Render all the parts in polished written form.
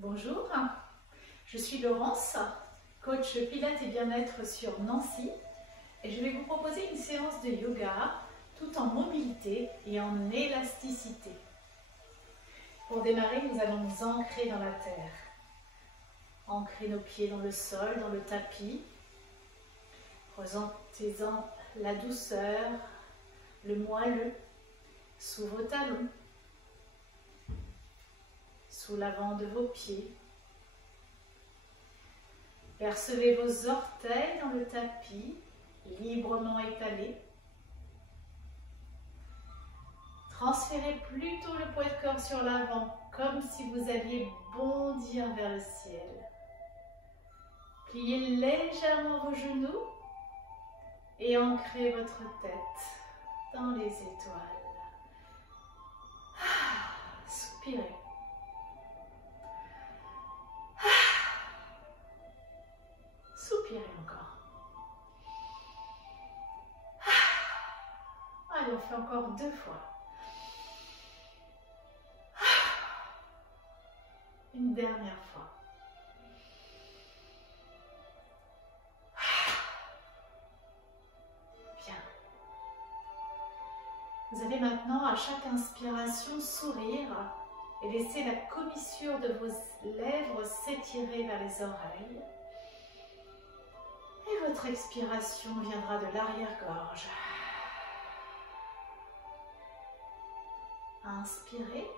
Bonjour, je suis Laurence, coach Pilates et bien-être sur Nancy et je vais vous proposer une séance de yoga tout en mobilité et en élasticité. Pour démarrer, nous allons nous ancrer dans la terre. Ancrer nos pieds dans le sol, dans le tapis. Ressentez-en la douceur, le moelleux sous vos talons, sous l'avant de vos pieds. Percevez vos orteils dans le tapis, librement étalés. Transférez plutôt le poids de corps sur l'avant, comme si vous alliez bondir vers le ciel. Pliez légèrement vos genoux et ancrez votre tête dans les étoiles. Soupirez. Soupirez encore. Allez, on fait encore 2 fois. Une dernière fois. Bien. Vous allez maintenant à chaque inspiration sourire et laisser la commissure de vos lèvres s'étirer vers les oreilles. Et votre expiration viendra de l'arrière-gorge. Inspirez.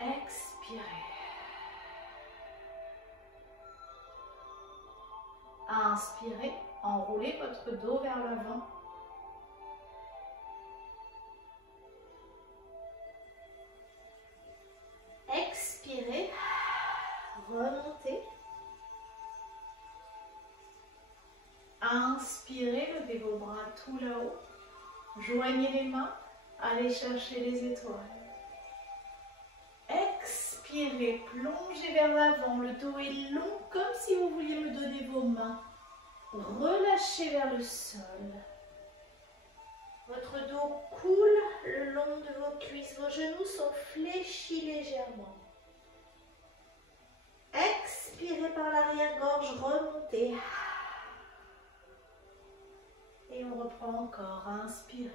Expirez. Inspirez, enroulez votre dos vers l'avant. Expirez, remontez. Inspirez, levez vos bras tout là-haut. Joignez les mains, allez chercher les étoiles. Expirez, plongez vers l'avant, le dos est long comme si vous vouliez me donner vos mains. Relâchez vers le sol. Votre dos coule le long de vos cuisses, vos genoux sont fléchis légèrement. Expirez par l'arrière-gorge, remontez. Et on reprend encore, inspirez.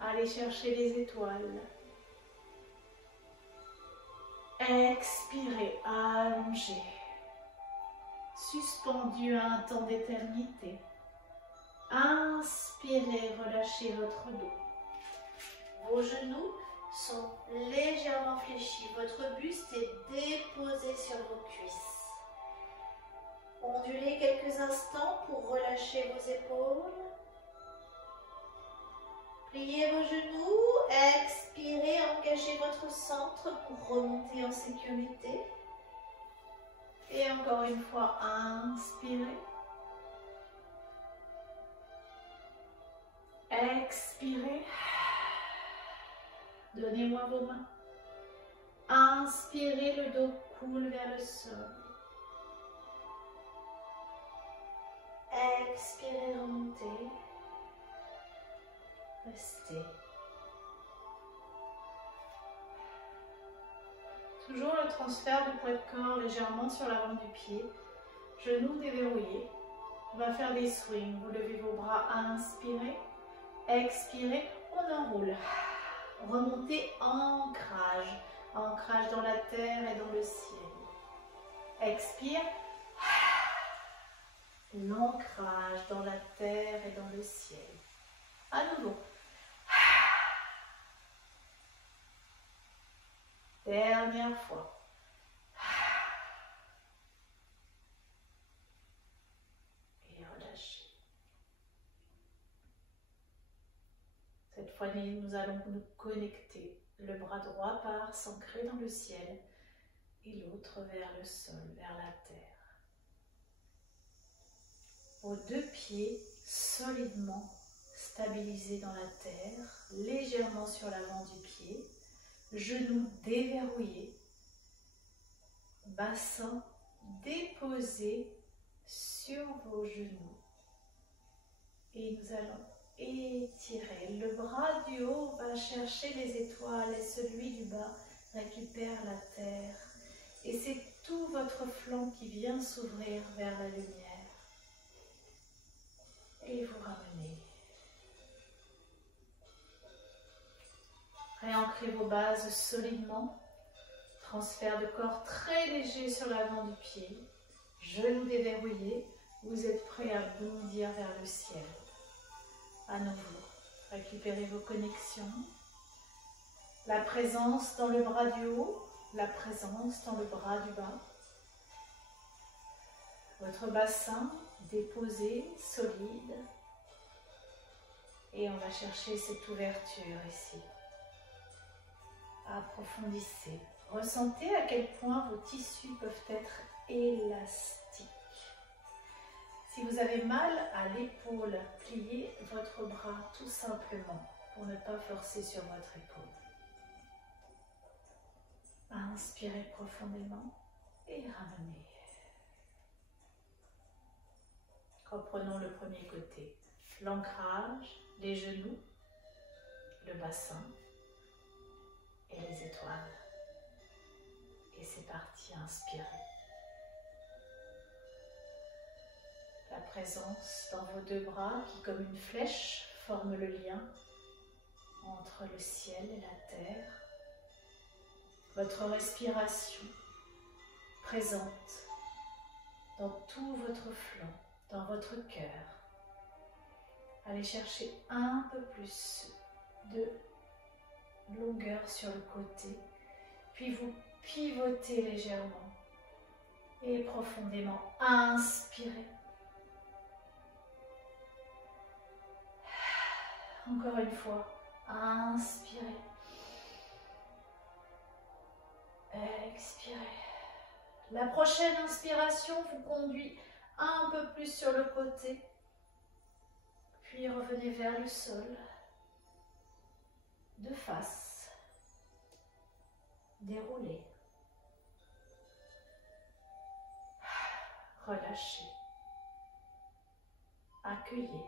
Allez chercher les étoiles. Expirez, allongez. Suspendu à un temps d'éternité. Inspirez, relâchez votre dos. Vos genoux sont légèrement fléchis. Votre buste est déposé sur vos cuisses. Ondulez quelques instants pour relâcher vos épaules. Pliez vos genoux, expirez, engagez votre centre pour remonter en sécurité. Et encore une fois, inspirez. Expirez. Donnez-moi vos mains. Inspirez, le dos coule vers le sol. Expirez, remontez. Restez. Toujours le transfert du poids de corps légèrement sur l'avant du pied. Genoux déverrouillés. On va faire des swings. Vous levez vos bras, inspirez. Expirez, on enroule. Remontez, ancrage. Ancrage dans la terre et dans le ciel. Expire. L'ancrage dans la terre et dans le ciel. À nouveau. Dernière fois. Et relâchez. Cette fois, nous allons nous connecter. Le bras droit part s'ancrer dans le ciel et l'autre vers le sol, vers la terre. Vos 2 pieds solidement stabilisés dans la terre, légèrement sur l'avant du pied. Genoux déverrouillés, bassin déposé sur vos genoux. Et nous allons étirer. Le bras du haut va chercher les étoiles et celui du bas récupère la terre et c'est tout votre flanc qui vient s'ouvrir vers la lumière. Et vous ramenez. Réancrez vos bases solidement. Transfert de corps très léger sur l'avant du pied. Genoux déverrouillés. Vous êtes prêt à bondir vers le ciel. À nouveau, récupérez vos connexions. La présence dans le bras du haut. La présence dans le bras du bas. Votre bassin déposé, solide. Et on va chercher cette ouverture ici. Approfondissez. Ressentez à quel point vos tissus peuvent être élastiques. Si vous avez mal à l'épaule, pliez votre bras tout simplement pour ne pas forcer sur votre épaule. Inspirez profondément et ramenez. Reprenons le premier côté. L'ancrage, les genoux, le bassin et les étoiles. Et c'est parti, inspirez. La présence dans vos deux bras qui, comme une flèche, forme le lien entre le ciel et la terre. Votre respiration présente dans tout votre flanc, dans votre cœur. Allez chercher un peu plus de longueur sur le côté, puis vous pivotez légèrement et profondément inspirez. Encore une fois, inspirez. Expirez. La prochaine inspiration vous conduit un peu plus sur le côté, puis revenez vers le sol, de face, déroulez, relâchez, accueillez.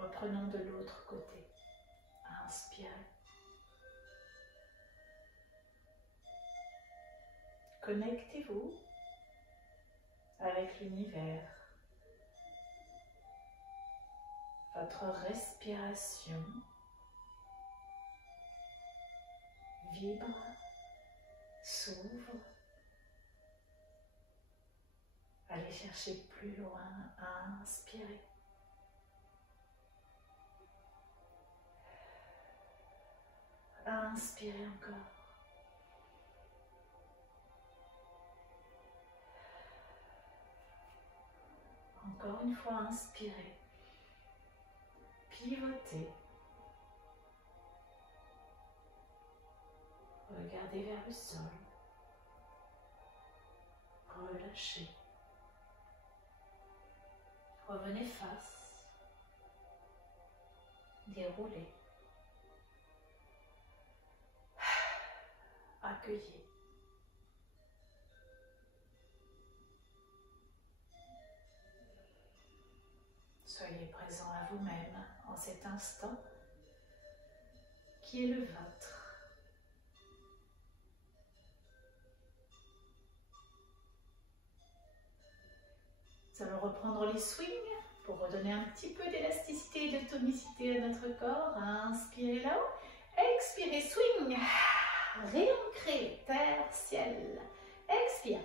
Reprenons de l'autre côté. Inspirez. Connectez-vous avec l'univers. Votre respiration vibre, s'ouvre. Allez chercher plus loin. Inspirez. Inspirez encore. Encore une fois, inspirez. Pivotez. Regardez vers le sol. Relâchez. Revenez face. Déroulez. Accueillez. Soyez présent à vous-même en cet instant qui est le vôtre. Nous allons reprendre les swings pour redonner un petit peu d'élasticité et de tonicité à notre corps. Inspirez là-haut. Expirez, swing. Réancrez, terre, ciel. Expire.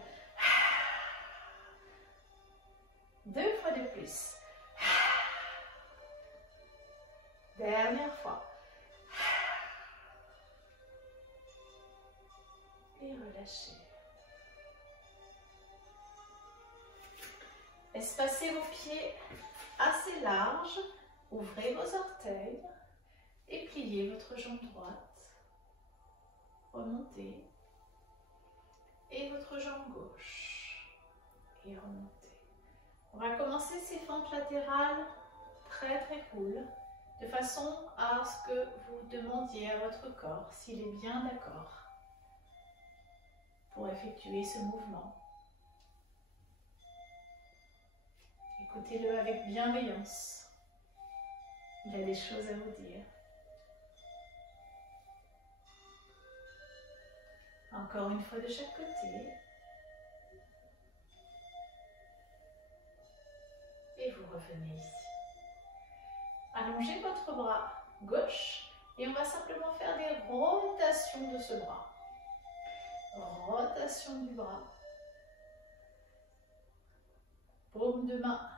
2 fois de plus. Dernière fois. Et relâchez. Espacez vos pieds assez larges. Ouvrez vos orteils et pliez votre jambe droite. Remontez. Et votre jambe gauche. Et remontez. On va commencer ces fentes latérales très très cool, de façon à ce que vous demandiez à votre corps s'il est bien d'accord pour effectuer ce mouvement. Écoutez-le avec bienveillance. Il a des choses à vous dire. Encore une fois de chaque côté. Et vous revenez ici. Allongez votre bras gauche et on va simplement faire des rotations de ce bras. Rotation du bras. Paume de main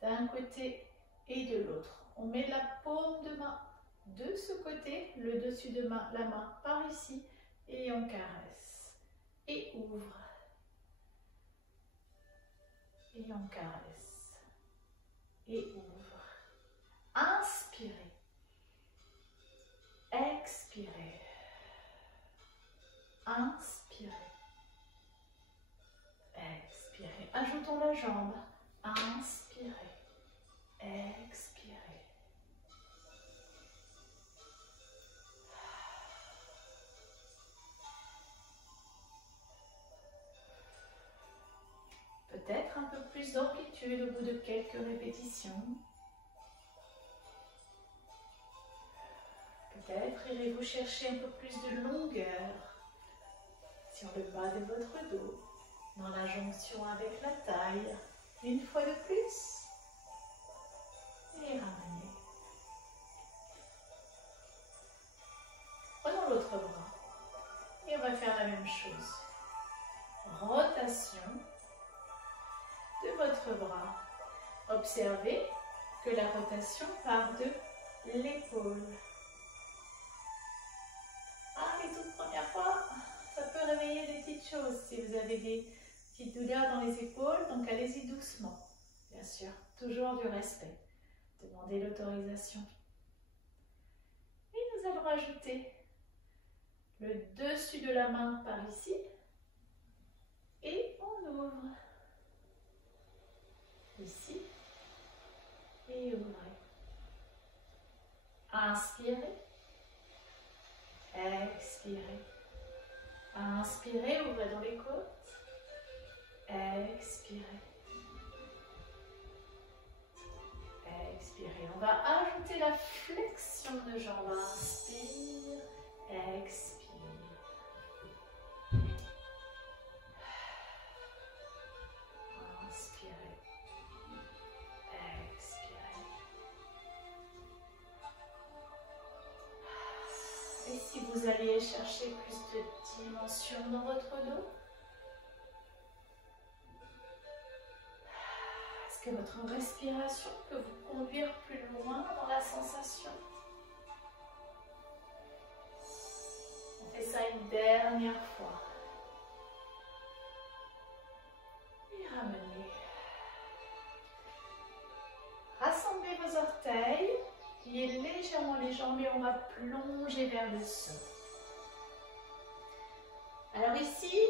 d'un côté et de l'autre. On met la paume de main de ce côté, le dessus de la main par ici et on caresse. Et ouvre. Et on caresse. Et ouvre. Inspirez. Expirez. Inspirez. Expirez. Ajoutons la jambe. Inspirez. Expirez. Peut-être un peu plus d'amplitude au bout de quelques répétitions. Peut-être irez-vous chercher un peu plus de longueur sur le bas de votre dos, dans la jonction avec la taille. Une fois de plus. Et ramenez. Prenons l'autre bras. Et on va faire la même chose. Rotation de votre bras. Observez que la rotation part de l'épaule. Ah, les toutes premières fois, ça peut réveiller des petites choses si vous avez des petites douleurs dans les épaules, donc allez-y doucement. Bien sûr, toujours du respect. Demandez l'autorisation. Et nous allons ajouter le dessus de la main par ici. Et on ouvre. Ici. Et ouvrez. Inspirez. Expirez. Inspirez, ouvrez dans les côtes. Expirez. Expirez. On va ajouter la flexion de jambes. Inspire. Expire. Inspirez. Expirez. Et si vous alliez chercher plus de dimension dans votre dos, est-ce que votre respiration peut vous conduire plus loin dans la sensation? On fait ça une dernière fois. Et ramenez. Rassemblez vos orteils. Pliez légèrement les jambes et on va plonger vers le sol. Alors ici,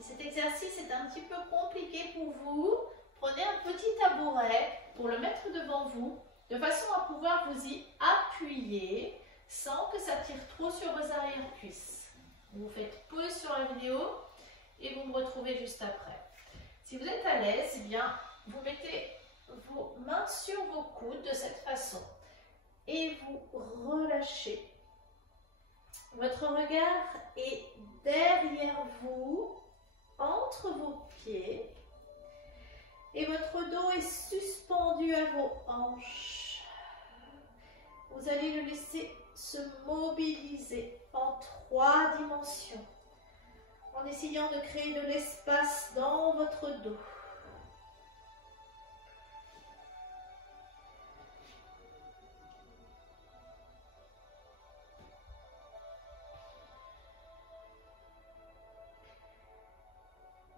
cet exercice est un petit peu compliqué pour vous. Prenez un petit tabouret pour le mettre devant vous, de façon à pouvoir vous y appuyer sans que ça tire trop sur vos arrière-cuisses. Vous faites pause sur la vidéo et vous me retrouvez juste après. Si vous êtes à l'aise, eh bien, vous mettez vos mains sur vos coudes de cette façon et vous relâchez. Votre regard est derrière vous, entre vos pieds, et votre dos est suspendu à vos hanches. Vous allez le laisser se mobiliser en 3 dimensions, en essayant de créer de l'espace dans votre dos.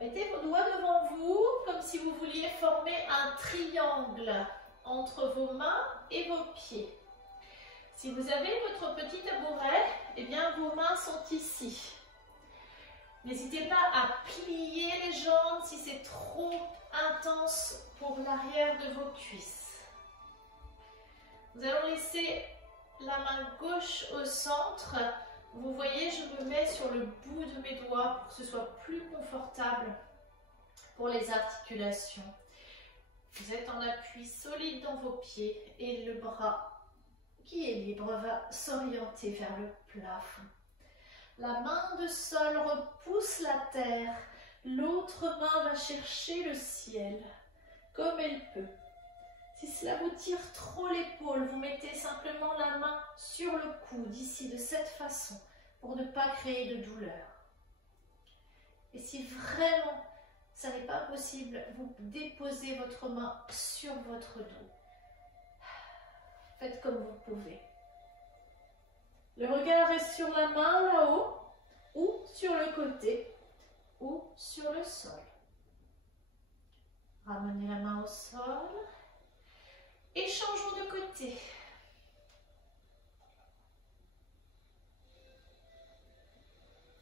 Mettez vos doigts devant vous comme si vous vouliez former un triangle entre vos mains et vos pieds. Si vous avez votre petit tabouret, eh bien vos mains sont ici. N'hésitez pas à plier les jambes si c'est trop intense pour l'arrière de vos cuisses. Nous allons laisser la main gauche au centre. Vous voyez, je me mets sur le bout de mes doigts pour que ce soit plus confortable pour les articulations. Vous êtes en appui solide dans vos pieds et le bras qui est libre va s'orienter vers le plafond. La main de sol repousse la terre, l'autre main va chercher le ciel comme elle peut. Si cela vous tire trop l'épaule, vous mettez simplement la main sur le coude, ici, de cette façon, pour ne pas créer de douleur. Et si vraiment ça n'est pas possible, vous déposez votre main sur votre dos. Faites comme vous pouvez. Le regard est sur la main là-haut, ou sur le côté, ou sur le sol. Ramenez la main au sol. Et changeons de côté.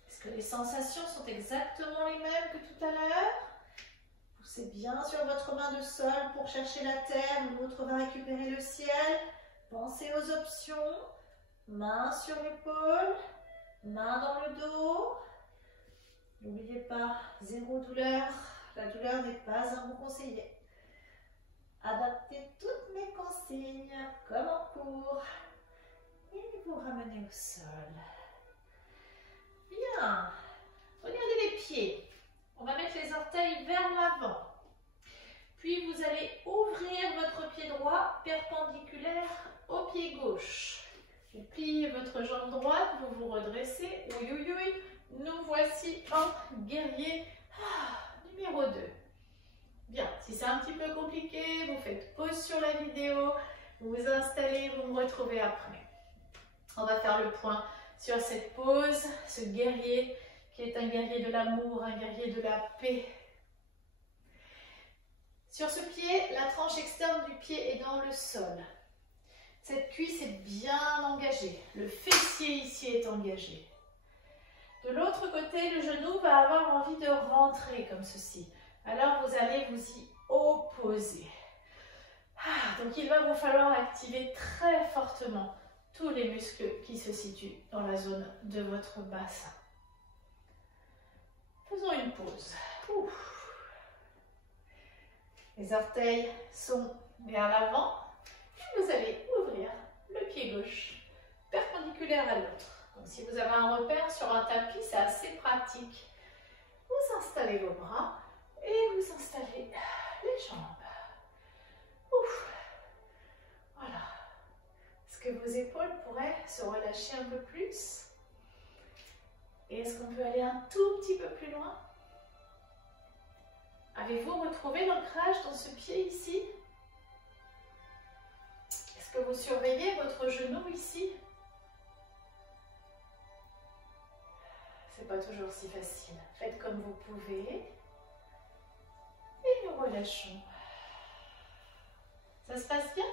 Est-ce que les sensations sont exactement les mêmes que tout à l'heure? Poussez bien sur votre main de sol pour chercher la terre, l'autre va récupérer le ciel. Pensez aux options. Main sur l'épaule, main dans le dos. N'oubliez pas, zéro douleur. La douleur n'est pas un bon conseiller. Adaptez toutes mes consignes, comme en cours. Et vous ramenez au sol. Bien. Regardez les pieds. On va mettre les orteils vers l'avant. Puis vous allez ouvrir votre pied droit perpendiculaire au pied gauche. Vous pliez votre jambe droite, vous vous redressez. Oui, oui, oui. Nous voici en guerrier numéro 2. Bien, si c'est un petit peu compliqué, vous faites pause sur la vidéo, vous vous installez, vous me retrouvez après. On va faire le point sur cette pause, ce guerrier qui est un guerrier de l'amour, un guerrier de la paix. Sur ce pied, la tranche externe du pied est dans le sol. Cette cuisse est bien engagée, le fessier ici est engagé. De l'autre côté, le genou va avoir envie de rentrer comme ceci. Alors, vous allez vous y opposer. Donc, il va vous falloir activer très fortement tous les muscles qui se situent dans la zone de votre bassin. Faisons une pause. Les orteils sont vers l'avant. Et vous allez ouvrir le pied gauche perpendiculaire à l'autre. Donc, si vous avez un repère sur un tapis, c'est assez pratique. Vous installez vos bras. Et vous installez les jambes. Voilà. Est-ce que vos épaules pourraient se relâcher un peu plus? Et est-ce qu'on peut aller un tout petit peu plus loin? Avez-vous retrouvé l'ancrage dans ce pied ici? Est-ce que vous surveillez votre genou ici? C'est pas toujours si facile. Faites comme vous pouvez. Et nous relâchons. Ça se passe bien?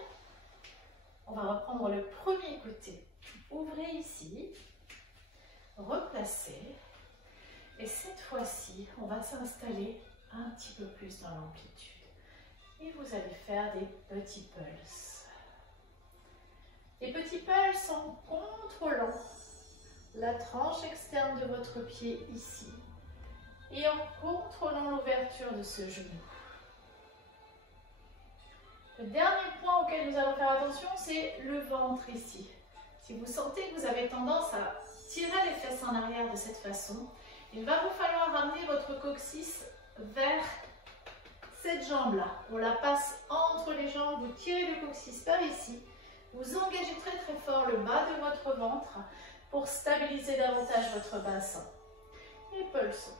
On va reprendre le premier côté. Ouvrez ici, replacez. Et cette fois-ci, on va s'installer un petit peu plus dans l'amplitude. Et vous allez faire des petits pulses. Les petits pulses en contrôlant la tranche externe de votre pied ici. Et en contrôlant l'ouverture de ce genou. Le dernier point auquel nous allons faire attention, c'est le ventre ici. Si vous sentez que vous avez tendance à tirer les fesses en arrière de cette façon, il va vous falloir ramener votre coccyx vers cette jambe-là. On la passe entre les jambes, vous tirez le coccyx par ici, vous engagez très très fort le bas de votre ventre pour stabiliser davantage votre bassin. Et pulsons.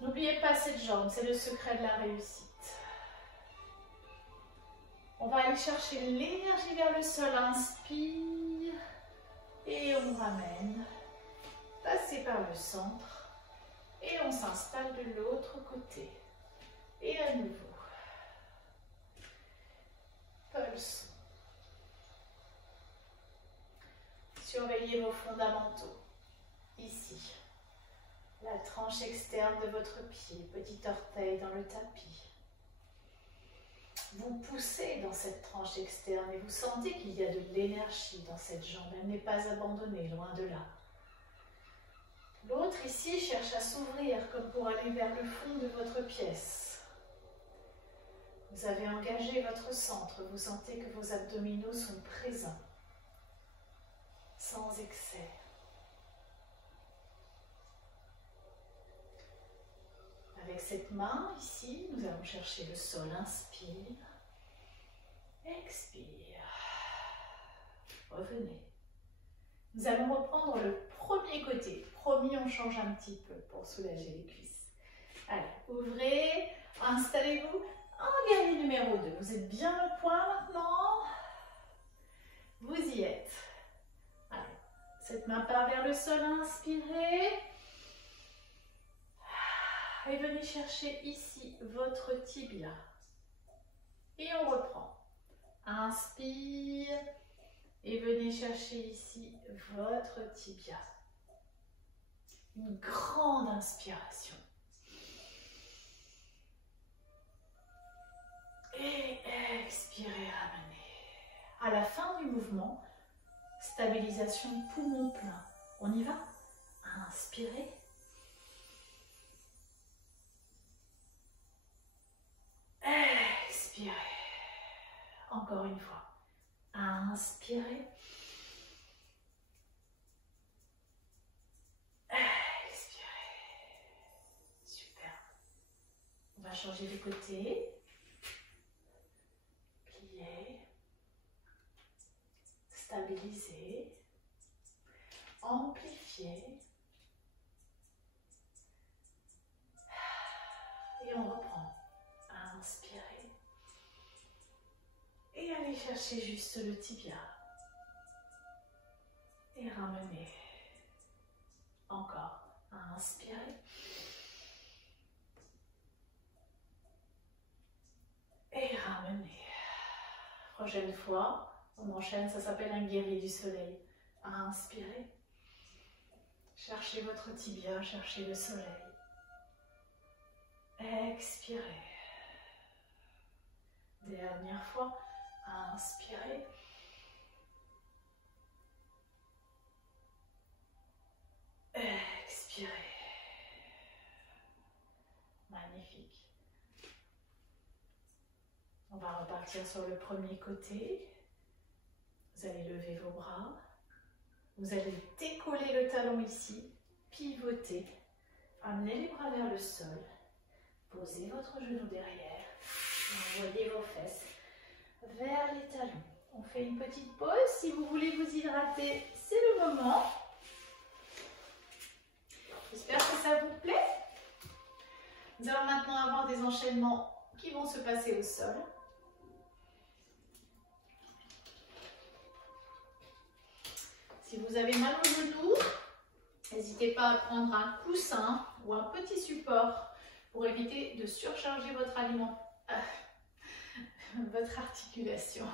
N'oubliez pas cette jambe, c'est le secret de la réussite. On va aller chercher l'énergie vers le sol, inspire et on ramène. Passez par le centre et on s'installe de l'autre côté. Et à nouveau. Pulse. Surveillez vos fondamentaux. Ici. La tranche externe de votre pied, petit orteil dans le tapis. Vous poussez dans cette tranche externe et vous sentez qu'il y a de l'énergie dans cette jambe. Elle n'est pas abandonnée, loin de là. L'autre ici cherche à s'ouvrir comme pour aller vers le fond de votre pièce. Vous avez engagé votre centre, vous sentez que vos abdominaux sont présents, sans excès. Avec cette main ici, nous allons chercher le sol. Inspire, expire. Revenez. Nous allons reprendre le premier côté. Promis, on change un petit peu pour soulager les cuisses. Allez, ouvrez, installez-vous en guerrier numéro 2. Vous êtes bien au point maintenant. Vous y êtes. Allez, cette main part vers le sol, inspirez. Et venez chercher ici votre tibia. Et on reprend. Inspire. Et venez chercher ici votre tibia. Une grande inspiration. Et expirez, ramenez. À la fin du mouvement, stabilisation poumon plein. On y va? Inspirez. Expirez. Encore une fois. Inspirez. Expirez. Super. On va changer de côté. Plier. Stabiliser. Amplifier. Et on reprend. Inspirez. Et allez chercher juste le tibia. Et ramenez. Encore. Inspirez. Et ramenez. Prochaine fois, on enchaîne, ça s'appelle un guerrier du soleil. Inspirez. Cherchez votre tibia, cherchez le soleil. Expirez. Dernière fois. Inspirez. Expirez. Magnifique. On va repartir sur le premier côté. Vous allez lever vos bras. Vous allez décoller le talon ici, pivoter. Amenez les bras vers le sol. Posez votre genou derrière. Envoyez vos fesses vers les talons. On fait une petite pause. Si vous voulez vous hydrater, c'est le moment. J'espère que ça vous plaît. Nous allons maintenant avoir des enchaînements qui vont se passer au sol. Si vous avez mal au genou, n'hésitez pas à prendre un coussin ou un petit support pour éviter de surcharger votre votre articulation.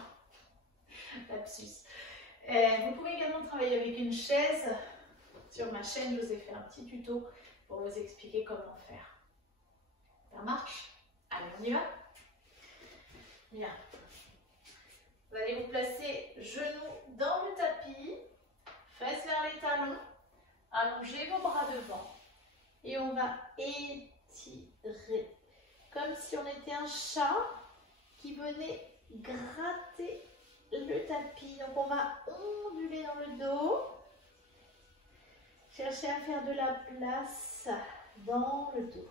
Lapsus. Vous pouvez également travailler avec une chaise. Sur ma chaîne, je vous ai fait un petit tuto pour vous expliquer comment faire. Ça marche? Allez, on y va? Bien. Vous allez vous placer genoux dans le tapis, fesses vers les talons, allongez vos bras devant et on va étirer comme si on était un chat qui venait gratter le tapis. Donc on va onduler dans le dos, chercher à faire de la place dans le dos.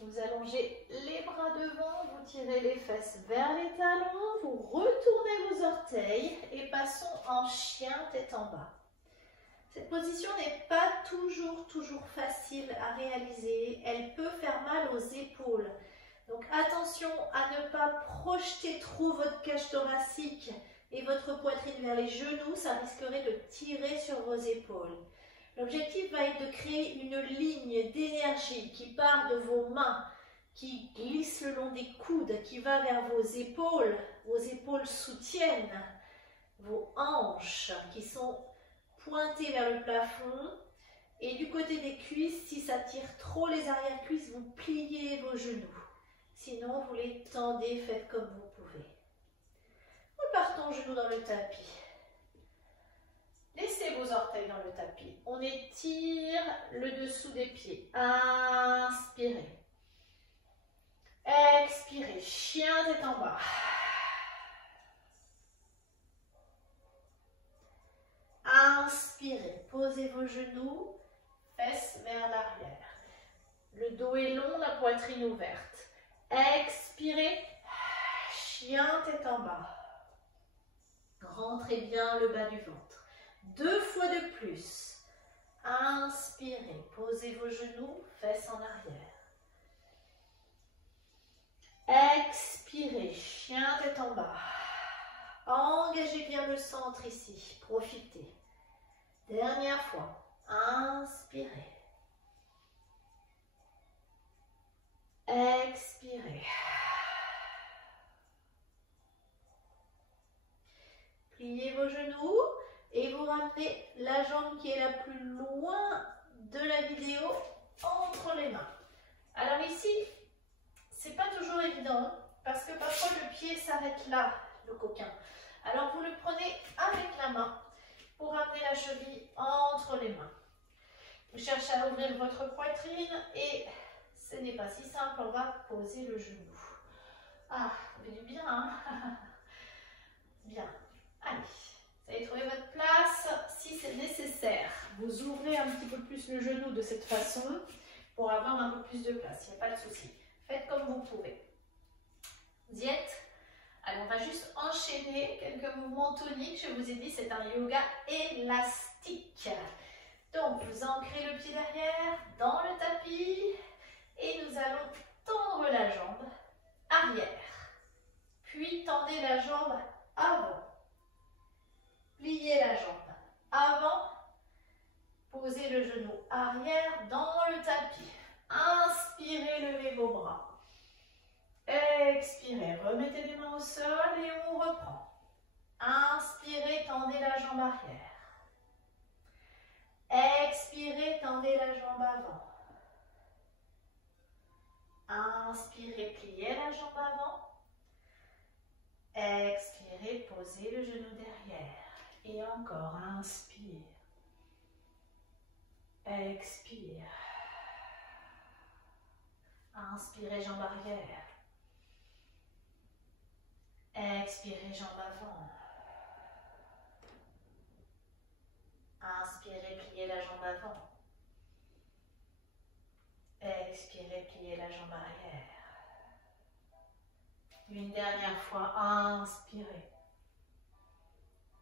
Vous allongez les bras devant, vous tirez les fesses vers les talons, vous retournez vos orteils et passons en chien tête en bas. Cette position n'est pas toujours facile à réaliser. Elle peut faire mal aux épaules. Donc attention à ne pas projeter trop votre cage thoracique et votre poitrine vers les genoux. Ça risquerait de tirer sur vos épaules. L'objectif va être de créer une ligne d'énergie qui part de vos mains, qui glisse le long des coudes, qui va vers vos épaules soutiennent vos hanches qui sont pointées vers le plafond. Et du côté des cuisses, si ça tire trop les arrière-cuisses, vous pliez vos genoux. Sinon, vous les tendez, faites comme vous pouvez. Repartons genoux dans le tapis. Laissez vos orteils dans le tapis. On étire le dessous des pieds. Inspirez. Expirez. Chien tête en bas. Inspirez. Posez vos genoux. Fesses vers l'arrière. Le dos est long, la poitrine ouverte. Expirez. Chien tête en bas. Rentrez bien le bas du ventre. 2 fois de plus. Inspirez. Posez vos genoux, fesses en arrière. Expirez. Chien tête en bas. Engagez bien le centre ici. Profitez. Dernière fois. Inspirez. Expirez. Pliez vos genoux et vous ramenez la jambe qui est la plus loin de la vidéo entre les mains. Alors ici, c'est pas toujours évident parce que parfois le pied s'arrête là, le coquin. Alors vous le prenez avec la main pour ramener la cheville entre les mains. Vous cherchez à ouvrir votre poitrine et ce n'est pas si simple, on va poser le genou. Ah, ça fait du bien, hein? Bien. Allez, vous allez trouver votre place. Si c'est nécessaire, vous ouvrez un petit peu plus le genou de cette façon pour avoir un peu plus de place. Il n'y a pas de souci. Faites comme vous pouvez. Diète. Allez, on va juste enchaîner quelques mouvements toniques. Je vous ai dit, c'est un yoga élastique. Donc, vous ancrez le pied derrière dans le tapis et nous allons tendre la jambe arrière. Puis, tendez la jambe avant. Pliez la jambe avant, posez le genou arrière dans le tapis. Inspirez, levez vos bras. Expirez, remettez les mains au sol et on reprend. Inspirez, tendez la jambe arrière. Expirez, tendez la jambe avant. Inspirez, pliez la jambe avant. Expirez, posez le genou derrière. Et encore, inspire. Expire. Inspirez, jambe arrière. Expirez, jambe avant. Inspirez, pliez la jambe avant. Expirez, pliez la jambe arrière. Une dernière fois, inspirez.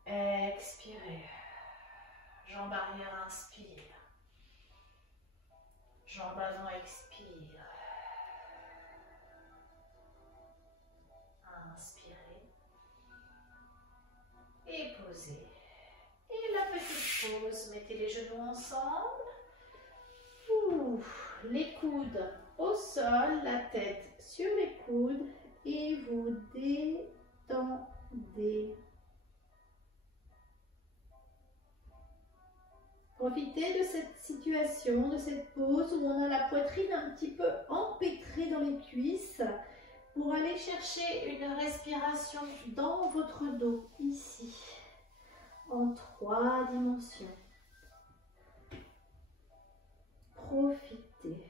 Expirez. Jambe arrière, inspire. Jambe avant, expire. Inspirez. Et posez. Et la petite pause, mettez les genoux ensemble. Les coudes au sol, la tête sur les coudes et vous détendez. Profitez de cette situation, de cette pause où on a la poitrine un petit peu empêtrée dans les cuisses pour aller chercher une respiration dans votre dos, ici, en 3 dimensions. Profitez.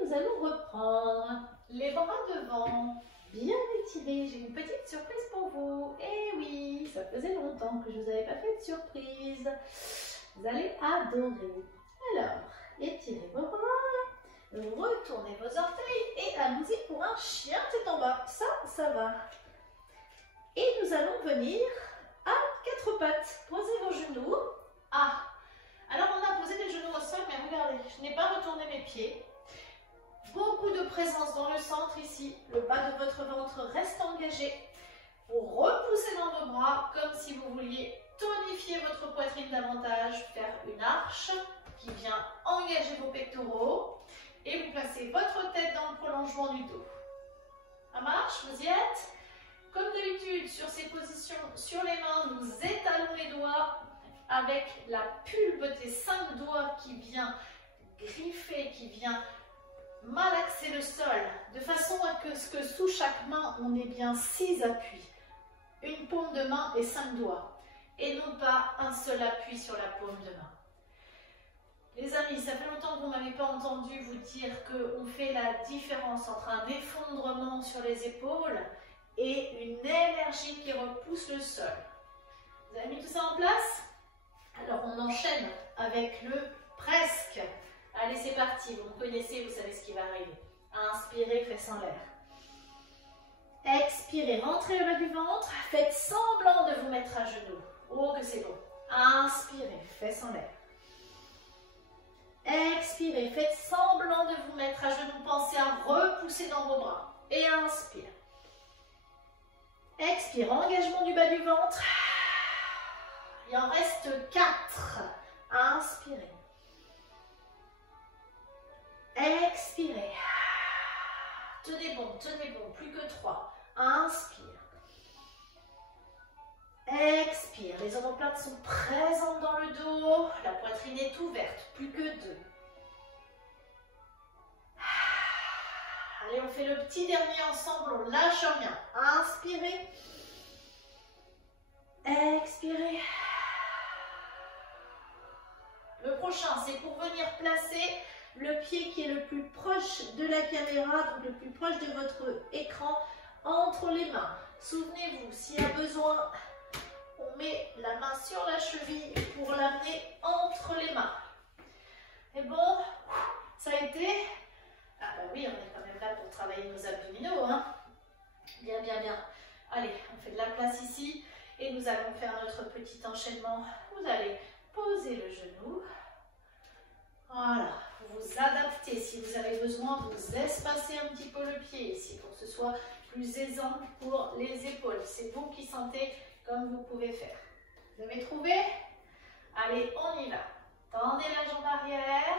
Nous allons reprendre les bras devant, bien étirés. J'ai une petite surprise pour vous. Eh oui, ça faisait longtemps que je ne vous avais pas fait de surprise. Vous allez adorer. Alors, étirez vos bras, retournez vos orteils et allons-y pour un chien tête en bas. Ça va. Et nous allons venir à 4 pattes. Posez vos genoux. Ah, alors on a posé les genoux au sol, mais regardez, je n'ai pas retourné mes pieds. Beaucoup de présence dans le centre ici. Le bas de votre ventre reste engagé. Vous repoussez dans vos bras comme si vous vouliez tonifier votre poitrine davantage, faire une arche qui vient engager vos pectoraux et vous placez votre tête dans le prolongement du dos. marche, vous y êtes? Comme d'habitude, sur ces positions, sur les mains, nous étalons les doigts avec la pulpe des 5 doigts qui vient griffer, qui vient malaxer le sol, de façon à ce que sous chaque main, on ait bien 6 appuis. Une paume de main et 5 doigts, et non pas un seul appui sur la paume de main. Les amis, ça fait longtemps que vous ne m'avez pas entendu vous dire qu'on fait la différence entre un effondrement sur les épaules et une énergie qui repousse le sol. Vous avez mis tout ça en place? Alors on enchaîne avec le presque. Allez, c'est parti, vous me connaissez, vous savez ce qui va arriver. Inspirez, fesses en l'air. Expirez, rentrez le bas du ventre, faites semblant de vous mettre à genoux. Oh que c'est bon. Inspirez, fesses en l'air. Expirez, faites semblant de vous mettre à genoux, pensez à repousser dans vos bras. Et inspire. Expire, engagement du bas du ventre. Il en reste 4. Inspirez. Expirez. Tenez bon, plus que 3. Inspire. Expire, les omoplates sont présentes dans le dos, la poitrine est ouverte, plus que 2. Allez, on fait le petit dernier ensemble, on lâche rien. Inspirez. Expirez. Le prochain, c'est pour venir placer le pied qui est le plus proche de la caméra, donc le plus proche de votre écran, entre les mains. Souvenez-vous, s'il y a besoin, on met la main sur la cheville pour l'amener entre les mains. Et bon, ça a été? Ah bah oui, on est quand même là pour travailler nos abdominaux, hein. Bien, bien, bien. Allez, on fait de la place ici et nous allons faire notre petit enchaînement. Vous allez poser le genou. Voilà, vous vous adaptez. Si vous avez besoin, vous espacez un petit peu le pied ici pour que ce soit plus aisant pour les épaules. C'est vous qui sentez comme vous pouvez faire. Vous avez trouvé? Allez, on y va. Tendez la jambe arrière.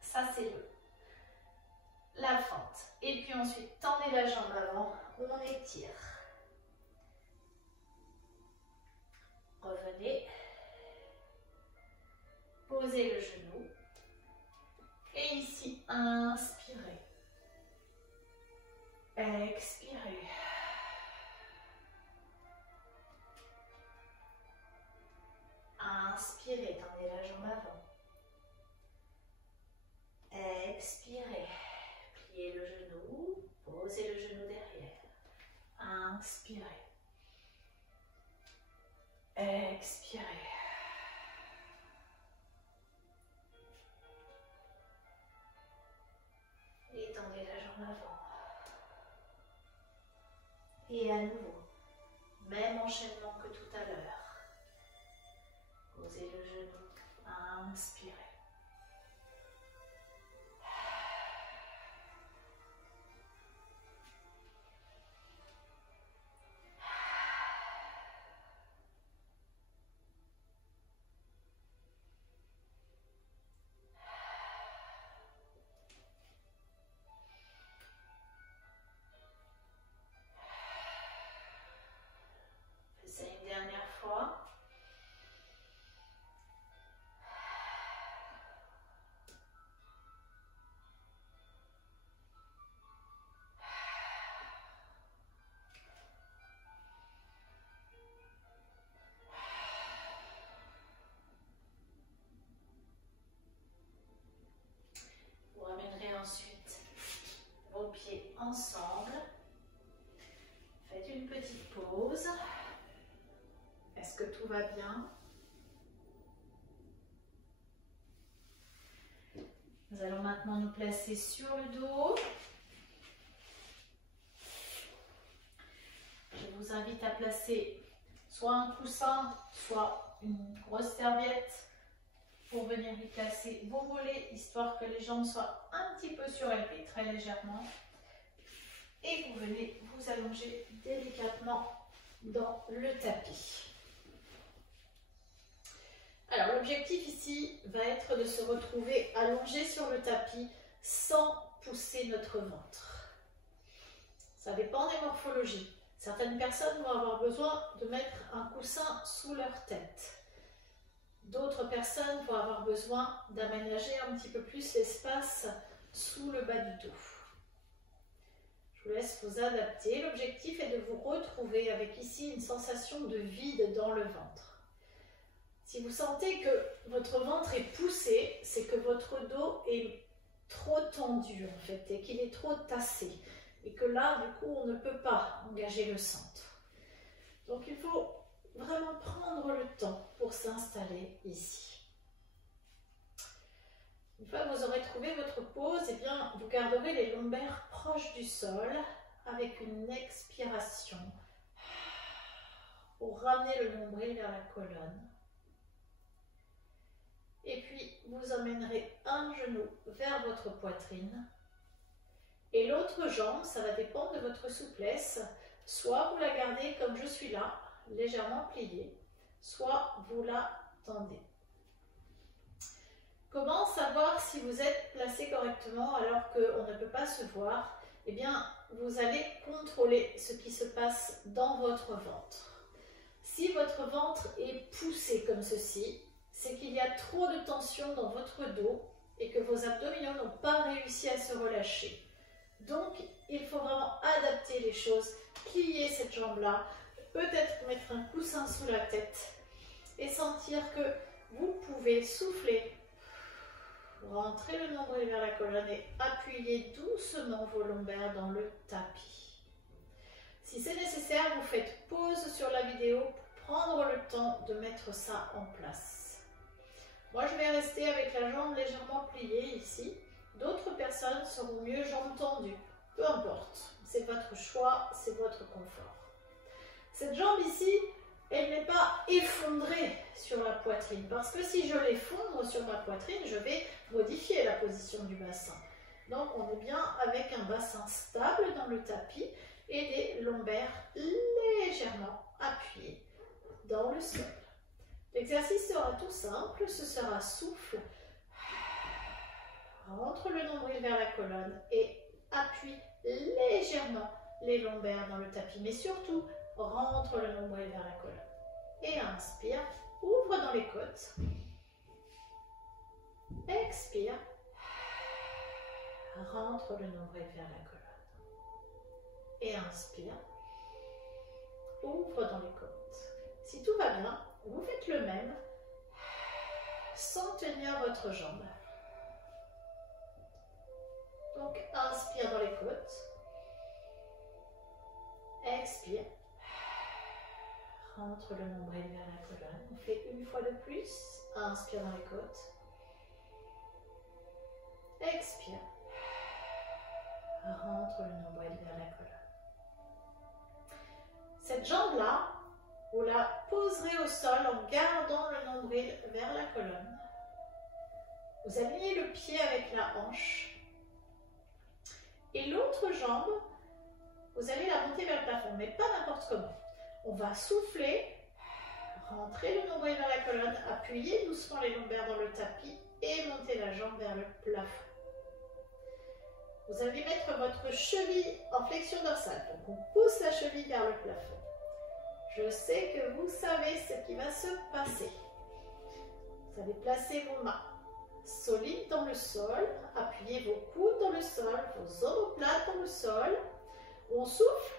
Ça, c'est la fente. Et puis ensuite, tendez la jambe avant. On étire. Revenez. Posez le genou. Et ici, inspirez. Expirez. Inspirez, tendez la jambe avant. Expirez. Pliez le genou. Posez le genou derrière. Inspirez. Expirez. Et tendez la jambe avant. Et à nouveau, même enchaînement que tout à l'heure. Posez le genou, inspirez. Ensuite, vos pieds ensemble. Faites une petite pause. Est-ce que tout va bien? Nous allons maintenant nous placer sur le dos. Je vous invite à placer soit un coussin, soit une grosse serviette pour venir y placer vos mollets, histoire que les jambes soient un petit peu surélevées, très légèrement. Et vous venez vous allonger délicatement dans le tapis. Alors l'objectif ici va être de se retrouver allongé sur le tapis sans pousser notre ventre. Ça dépend des morphologies. Certaines personnes vont avoir besoin de mettre un coussin sous leur tête. D'autres personnes vont avoir besoin d'aménager un petit peu plus l'espace sous le bas du dos. Je vous laisse vous adapter. L'objectif est de vous retrouver avec ici une sensation de vide dans le ventre. Si vous sentez que votre ventre est poussé, c'est que votre dos est trop tendu en fait et qu'il est trop tassé. Et que là, du coup, on ne peut pas engager le centre. Donc il faut vraiment prendre le temps pour s'installer ici. Une fois que vous aurez trouvé votre pose, eh bien, vous garderez les lombaires proches du sol avec une expiration pour ramener le nombril vers la colonne. Et puis, vous emmènerez un genou vers votre poitrine. Et l'autre jambe, ça va dépendre de votre souplesse. Soit vous la gardez comme je suis là, légèrement pliée, soit vous la tendez. Comment savoir si vous êtes placé correctement alors qu'on ne peut pas se voir? Eh bien, vous allez contrôler ce qui se passe dans votre ventre. Si votre ventre est poussé comme ceci, c'est qu'il y a trop de tension dans votre dos et que vos abdominaux n'ont pas réussi à se relâcher. Donc, il faut vraiment adapter les choses, plier cette jambe-là, peut-être mettre un coussin sous la tête et sentir que vous pouvez souffler, rentrer le nombril vers la colonne et appuyer doucement vos lombaires dans le tapis. Si c'est nécessaire, vous faites pause sur la vidéo pour prendre le temps de mettre ça en place. Moi, je vais rester avec la jambe légèrement pliée ici. D'autres personnes seront mieux jambes tendues. Peu importe, c'est votre choix, c'est votre confort. Cette jambe ici, elle n'est pas effondrée sur la poitrine. Parce que si je l'effondre sur ma poitrine, je vais modifier la position du bassin. Donc, on est bien avec un bassin stable dans le tapis et des lombaires légèrement appuyés dans le sol. L'exercice sera tout simple, ce sera souffle. Rentre le nombril vers la colonne et appuie légèrement les lombaires dans le tapis. Mais surtout, rentre le nombril vers la colonne. Et inspire, ouvre dans les côtes. Expire, rentre le nombril vers la colonne. Et inspire, ouvre dans les côtes. Si tout va bien, vous faites le même sans tenir votre jambe. Donc, inspire dans les côtes. Expire. Rentre le nombril vers la colonne. On fait une fois de plus. Inspire dans les côtes. Expire. Rentre le nombril vers la colonne. Cette jambe-là, vous la poserez au sol en gardant le nombril vers la colonne. Vous alignez le pied avec la hanche. Et l'autre jambe, vous allez la monter vers le plafond, mais pas n'importe comment. On va souffler, rentrer le nombril vers la colonne, appuyer doucement les lombaires dans le tapis et monter la jambe vers le plafond. Vous allez mettre votre cheville en flexion dorsale. Donc on pousse la cheville vers le plafond. Je sais que vous savez ce qui va se passer. Vous allez placer vos mains solides dans le sol, appuyez vos coudes dans le sol, vos omoplates dans le sol. On souffle,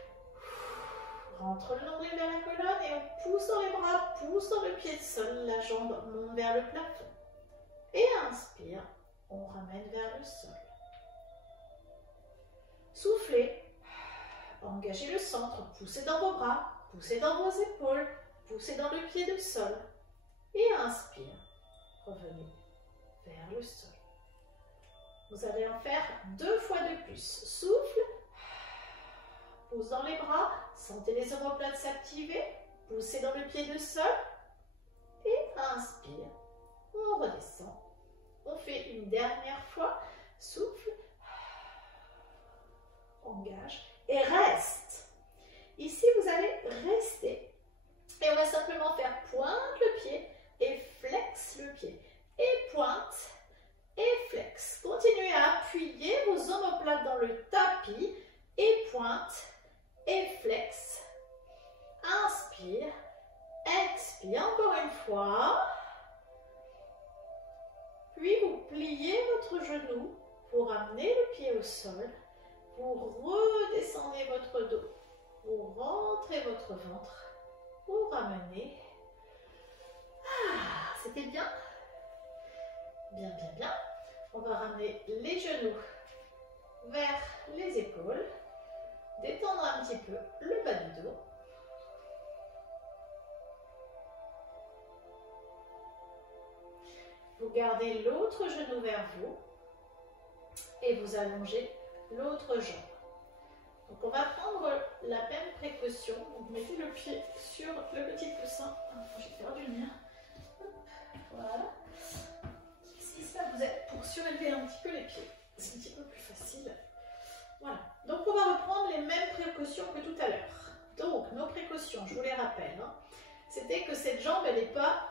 rentre le nombril vers la colonne et on pousse dans les bras, pousse dans le pied de sol, la jambe monte vers le plafond. Et inspire, on ramène vers le sol. Soufflez, engagez le centre, poussez dans vos bras, poussez dans vos épaules, poussez dans le pied de sol. Et inspire, revenez vers le sol. Vous allez en faire 2 fois de plus. Souffle, pousse dans les bras, sentez les omoplates s'activer, poussez dans le pied de sol et inspire. On redescend. On fait une dernière fois. Souffle, engage et reste. Ici, vous allez rester. Et on va simplement faire pointe le pied et flex le pied. Et pointe et flex. Continuez à appuyer vos omoplates dans le tapis et pointe et flex. Inspire, expire encore une fois. Puis vous pliez votre genou pour amener le pied au sol. Vous redescendez votre dos. Vous rentrez votre ventre. Vous ramenez. Ah, c'était bien. Bien, bien, bien. On va ramener les genoux vers les épaules. Détendre un petit peu le bas du dos. Vous gardez l'autre genou vers vous et vous allongez l'autre jambe. Donc on va prendre la même précaution. Vous mettez le pied sur le petit coussin. J'ai perdu le mien. Voilà. Si ça vous aide pour surélever un petit peu les pieds, c'est un petit peu plus facile. Voilà. Donc on va reprendre les mêmes précautions que tout à l'heure. Donc nos précautions, je vous les rappelle, hein, c'était que cette jambe elle n'est pas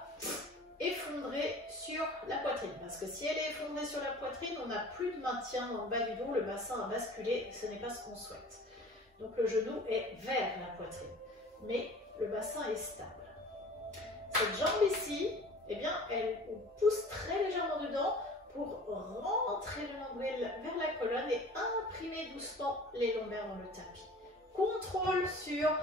effondrée sur la poitrine. Parce que si elle est effondrée sur la poitrine, on n'a plus de maintien dans le bas du dos, le bassin a basculé, ce n'est pas ce qu'on souhaite. Donc le genou est vers la poitrine, mais le bassin est stable. Cette jambe ici, eh bien, elle pousse très légèrement dedans pour rentrer le nombril vers la colonne et imprimer doucement les lombaires dans le tapis. Contrôle sur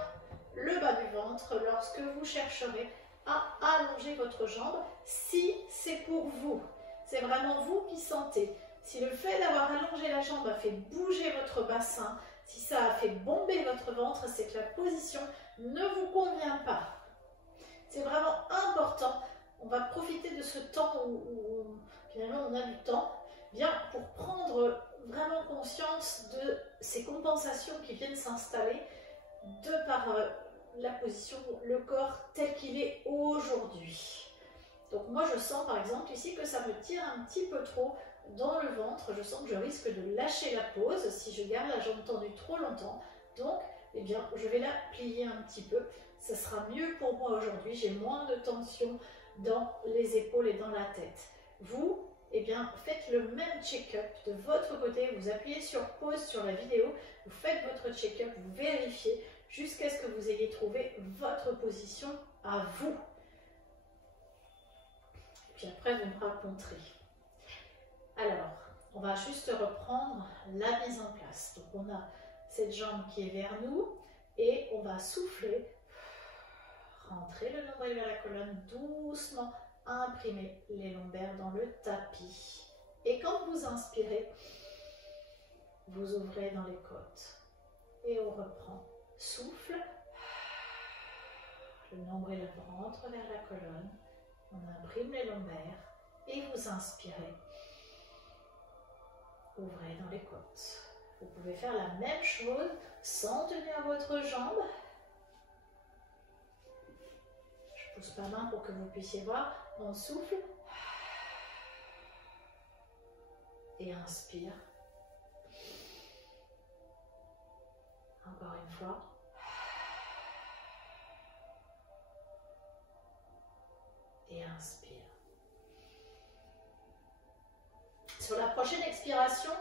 le bas du ventre lorsque vous chercherez à allonger votre jambe, si c'est pour vous. C'est vraiment vous qui sentez. Si le fait d'avoir allongé la jambe a fait bouger votre bassin, si ça a fait bomber votre ventre, c'est que la position ne vous convient pas. C'est vraiment important. On va profiter de ce temps où finalement on a du temps, bien pour prendre vraiment conscience de ces compensations qui viennent s'installer de par la position, le corps tel qu'il est aujourd'hui. Donc moi je sens par exemple ici que ça me tire un petit peu trop dans le ventre. Je sens que je risque de lâcher la pose si je garde la jambe tendue trop longtemps. Donc eh bien, je vais la plier un petit peu. Ça sera mieux pour moi aujourd'hui. J'ai moins de tension dans les épaules et dans la tête. Vous, eh bien, faites le même check-up de votre côté. Vous appuyez sur pause sur la vidéo. Vous faites votre check-up, vous vérifiez jusqu'à ce que vous ayez trouvé votre position à vous. Puis après, vous me raconterez. Alors, on va juste reprendre la mise en place. Donc, on a cette jambe qui est vers nous et on va souffler, rentrer le nombril vers la colonne, doucement imprimer les lombaires dans le tapis. Et quand vous inspirez, vous ouvrez dans les côtes et on reprend. Souffle, le nombril rentre vers la colonne, on imprime les lombaires et vous inspirez. Ouvrez dans les côtes. Vous pouvez faire la même chose sans tenir votre jambe. Je pousse ma main pour que vous puissiez voir. On souffle et inspire. Encore une fois. Et inspire. Sur la prochaine expiration,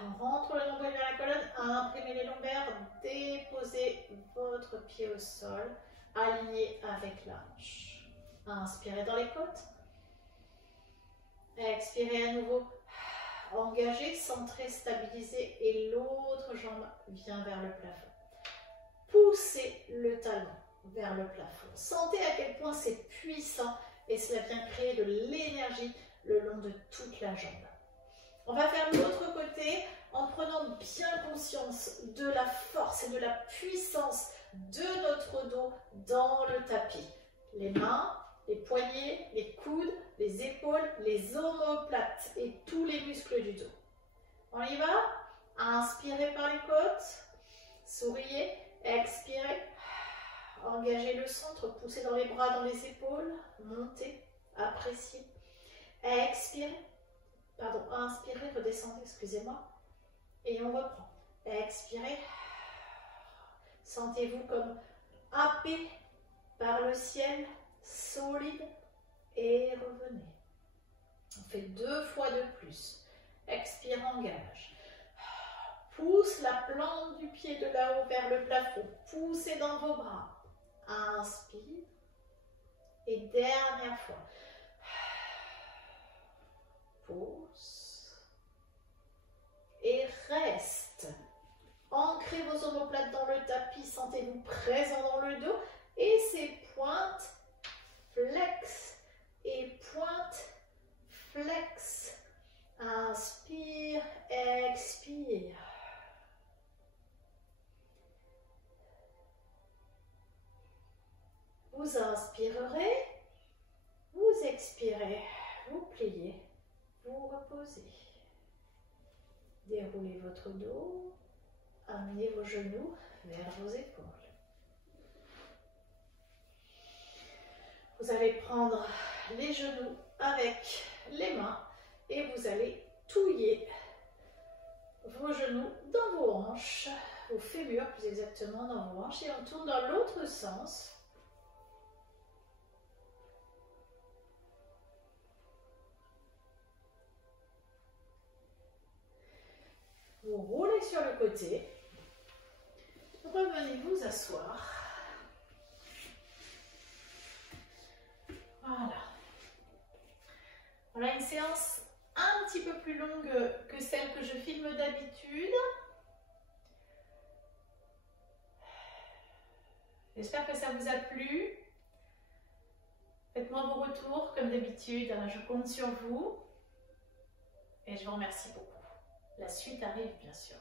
on rentre le nombril vers la colonne, imprimez les lombaires, déposez votre pied au sol, aligné avec la hanche. Inspirez dans les côtes. Expirez à nouveau. Engagez, centrez, stabilisez et l'autre jambe vient vers le plafond. Poussez le talon vers le plafond. Sentez à quel point c'est puissant et cela vient créer de l'énergie le long de toute la jambe. On va faire l'autre côté en prenant bien conscience de la force et de la puissance de notre dos dans le tapis. Les mains, les poignets, les coudes, les épaules, les omoplates et tous les muscles du dos. On y va? Inspirez par les côtes, souriez, expirez, engagez le centre, poussez dans les bras, dans les épaules, montez, appréciez. Expirez, pardon, inspirez, redescendez, excusez-moi, et on reprend. Expirez, sentez-vous comme happé par le ciel, solide, et revenez. On fait 2 fois de plus. Expire, engage. Pousse la plante du pied de là-haut vers le plafond. Poussez dans vos bras. Inspire. Et dernière fois. Pousse. Et reste. Ancrez vos omoplates dans le tapis. Sentez-vous présent dans le dos. Et ces pointes, flex. Et pointe, flex. Inspire, expire. Vous inspirerez, vous expirez, vous pliez, vous reposez. Déroulez votre dos, amenez vos genoux vers vos épaules. Vous allez prendre les genoux avec les mains et vous allez touiller vos genoux dans vos hanches, vos fémurs plus exactement dans vos hanches, et on tourne dans l'autre sens. Vous roulez sur le côté, revenez vous asseoir. Voilà. Voilà une séance un petit peu plus longue que celle que je filme d'habitude. J'espère que ça vous a plu. Faites-moi vos retours comme d'habitude, je compte sur vous. Et je vous remercie beaucoup. La suite arrive bien sûr.